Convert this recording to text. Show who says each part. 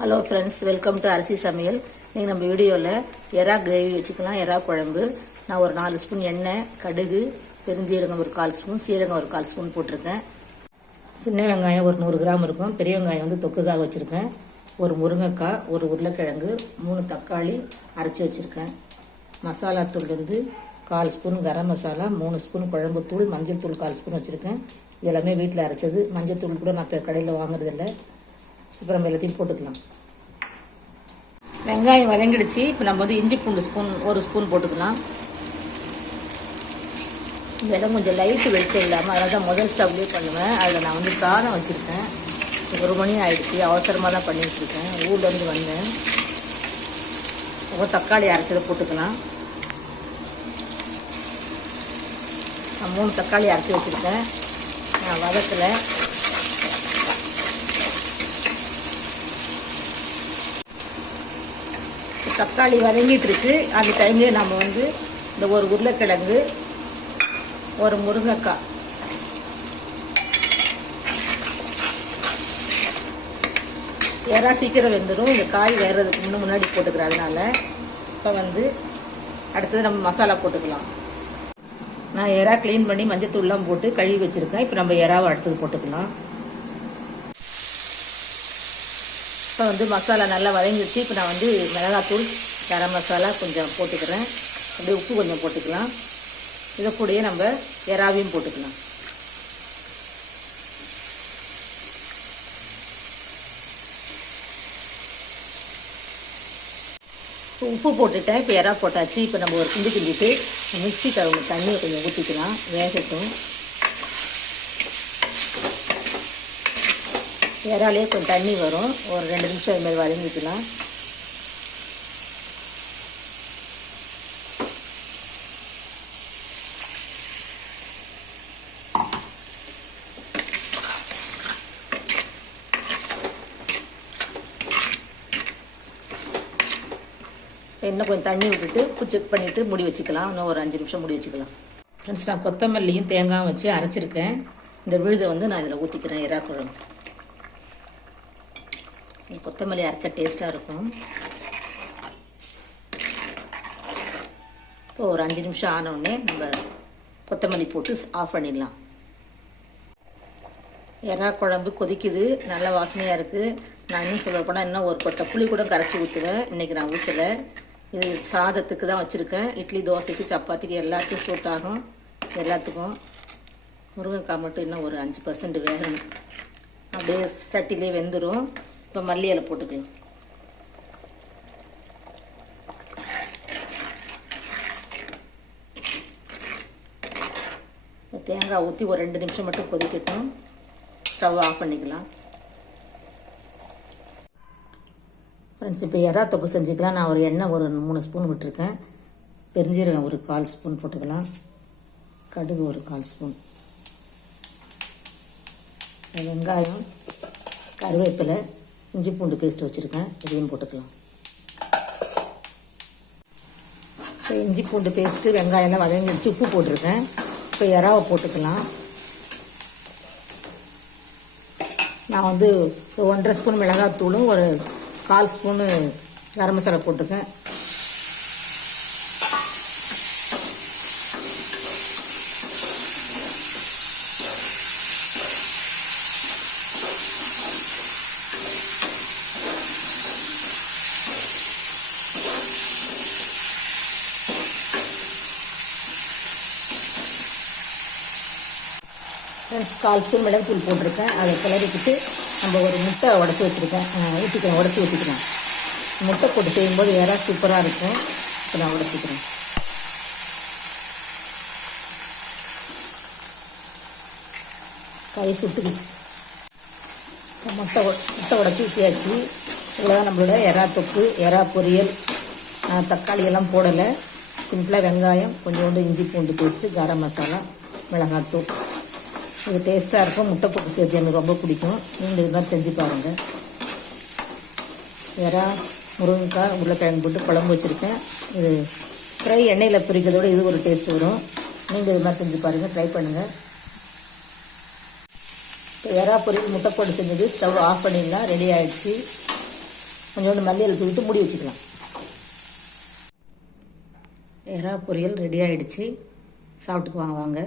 Speaker 1: Hello friends welcome to அரிசி சமையல் நீங்கள் நம்ம வீடியோவில் எறா கிரேவி வச்சுக்கலாம். எறா குழம்பு. நான் ஒரு நாலு ஸ்பூன் எண்ணெய் கடுகு பெருஞ்சீரகம் ஒரு கால் ஸ்பூன் சீரகம் ஒரு கால் ஸ்பூன் போட்டிருக்கேன். சின்ன வெங்காயம் ஒரு நூறு கிராம் இருக்கும். பெரிய வெங்காயம் வந்து தொக்குக்காக வச்சுருக்கேன். ஒரு முருங்கைக்காய் ஒரு உருளைக்கிழங்கு மூணு தக்காளி அரைச்சி வச்சுருக்கேன். மசாலா தூள் வந்து கால் ஸ்பூன் கரம் மசாலா மூணு ஸ்பூன் குழம்பு தூள் மஞ்சள் தூள் கால் ஸ்பூன் வச்சுருக்கேன். இது எல்லாமே வீட்டில் அரைச்சது. மஞ்சள் தூள் கூட நான் இப்போ கடையில் வாங்குறதில்ல. இப்போ நம்ம எல்லாத்தையும் போட்டுக்கலாம். வெங்காயம் வதங்கிடுச்சு. இப்போ நம்ம வந்து இஞ்சி பூண்டு ஸ்பூன் ஒரு ஸ்பூன் போட்டுக்கலாம். இந்த இடம் கொஞ்சம் லைட்டு வெளிச்சம் இல்லாமல் அதனால தான் முதல் ஸ்டவ்லேயே பண்ணுவேன். அதில் நான் வந்து சாதம் வச்சுருக்கேன். ஒரு மணி ஆகிடுச்சு அவசரமாக தான் பண்ணிட்டு ஊர்லேருந்து வந்தேன். ஒரு தக்காளி அரைச்சதை போட்டுக்கலாம். நான் மூணு தக்காளி அரைச்சி வச்சுருக்கேன். நான் வதக்கலை. தக்காளி வதங்கிட்டு இருக்கு. அந்த டைம்லேயே நம்ம வந்து இந்த ஒரு உருளைக்கிழங்கு ஒரு முருங்கைக்காய். ஏறா சீக்கிரம் வெந்துடும் இந்த காய் வேறதுக்கு முன்ன முன்னாடி போட்டுக்கிறேன். அதனால இப்போ வந்து அடுத்தது நம்ம மசாலா போட்டுக்கலாம். நான் எறா க்ளீன் பண்ணி மஞ்சத்தூள்லாம் போட்டு கழுவி வச்சுருக்கேன். இப்போ நம்ம எறாவை அடுத்தது போட்டுக்கலாம். இப்போ வந்து மசாலா நல்லா வதங்கிடுச்சு. இப்போ நான் வந்து மிளகாத்தூள் கரம் மசாலா கொஞ்சம் போட்டுக்கிறேன். அப்படியே உப்பு கொஞ்சம் போட்டுக்கலாம். இதை கூடயே நம்ம எறாவையும் போட்டுக்கலாம். இப்போ உப்பு போட்டுட்டேன். இப்போ எறா போட்டாச்சு. இப்போ நம்ம ஒரு கிண்டு கிண்டிட்டு மிக்சி கழுவு தண்ணியை கொஞ்சம் ஊற்றிக்கலாம் வேகட்டும். இறாலே கொஞ்சம் தண்ணி வரும். ஒரு ரெண்டு நிமிஷம் இது மாதிரி வதங்கிக்கலாம் இன்னும் கொஞ்சம் தண்ணி விட்டுட்டு உப்பு செக் பண்ணிவிட்டு முடி வச்சுக்கலாம். இன்னும் ஒரு அஞ்சு நிமிஷம் முடி வச்சுக்கலாம். ஃப்ரெண்ட்ஸ் நான் கொத்தமல்லியும் தேங்காயும் வச்சு அரைச்சிருக்கேன். இந்த விழுதை வந்து நான் இதில் ஊற்றிக்கிறேன் இறா குழம்பு கொத்தமல்லி அரைச்சா டேஸ்ட்டாக இருக்கும். இப்போ ஒரு அஞ்சு நிமிஷம் ஆனவுடனே நம்ம கொத்தமல்லி போட்டு ஆஃப் பண்ணிடலாம். எறா குழம்பு கொதிக்குது நல்ல வாசனையாக இருக்குது நான் இன்னும் சொல்ல போனால் இன்னும் ஒரு கொட்டை புளி கூட கரைச்சி ஊற்றுவேன் இன்றைக்கி நான் ஊற்றலை இது சாதத்துக்கு தான் வச்சுருக்கேன். இட்லி தோசைக்கு சப்பாத்திக்கு எல்லாத்துக்கும் சூட் ஆகும். எல்லாத்துக்கும். முருங்கைக்காய் மட்டும் இன்னும் ஒரு அஞ்சு பர்சன்ட் வேகணும். அப்படியே சட்டிலே வெந்துடும் இப்போ மல்லி இலை போட்டுக்கலாம். தேங்காய் ஊற்றி ஒரு ரெண்டு நிமிஷம் மட்டும் கொதிக்கட்டும். ஸ்டவ் ஆஃப் பண்ணிக்கலாம். ஃப்ரெண்ட்ஸ் இப்போ எறா தொக்கு செஞ்சுக்கலாம். நான் ஒரு எண்ணெய் ஒரு மூணு ஸ்பூன் விட்டுருக்கேன். பெருஞ்சீரகம் ஒரு கால் ஸ்பூன் போட்டுக்கலாம். கடுகு ஒரு கால் ஸ்பூன் வெங்காயம் கருவேப்பிலை இஞ்சி பூண்டு பேஸ்ட் வச்சுருக்கேன். இதையும் போட்டுக்கலாம். இப்போ இஞ்சி பூண்டு பேஸ்ட்டு வெங்காயம்லாம் வதங்கிடுச்சு. உப்பு போட்டிருக்கேன். இப்போ இறாவை போட்டுக்கலாம். நான் வந்து ஒரு ஒன்றரை ஸ்பூன் மிளகாத்தூளும் ஒரு கால் ஸ்பூனு கரம் மசாலா போட்டிருக்கேன். ஃப்ரெண்ட்ஸ் கால் ஸ்பூன் மிளகுத்தூள் போட்டிருக்கேன். அதை கிளறிக்கிட்டு நம்ம ஒரு முட்டை உடச்சி வச்சுருக்கேன். ஊற்றிக்கிறேன் உடச்சி ஊற்றிக்கிறேன் முட்டை போட்டு செய்யும்போது வேற சூப்பராக இருக்கும். இப்போ நான் உடச்சிக்கிறேன் கை சுட்டுக்குச்சு. முட்டை முட்டை உடச்சி ஊற்றியாச்சு இவ்வளோதான் நம்மளோட எறா தொப்பு எறா பொரியல். தக்காளி எல்லாம் போடலை. சிம்பிளாக வெங்காயம் கொஞ்சோண்டு இஞ்சி பூண்டு பேஸ்ட்டு கரம் மசாலா மிளகாத்தூள். இது டேஸ்ட்டாக இருக்கும். முட்டை போட்டு சேர்த்து எனக்கு ரொம்ப பிடிக்கும். நீங்கள் இது மாதிரி செஞ்சு பாருங்கள் வேற முருங்கைக்காய் உருளைக்கிழங்கு போட்டு குழம்பு வச்சுருக்கேன். இது ஃப்ரை எண்ணெயில் பிரிக்கிறதோட இது ஒரு டேஸ்ட் வரும். நீங்கள் இது மாதிரி செஞ்சு பாருங்கள் ட்ரை பண்ணுங்கள் இப்போ எறா பொரியல் முட்டை போட்டு செஞ்சது. ஸ்டவ் ஆஃப் பண்ணிடலாம். ரெடி ஆகிடுச்சு கொஞ்சோண்டு மல்லியில் தூக்கிட்டு மூடி வச்சுக்கலாம். எறா பொரியல் ரெடி ஆகிடுச்சு சாப்பிட்டுக்குவாங்க வாங்க.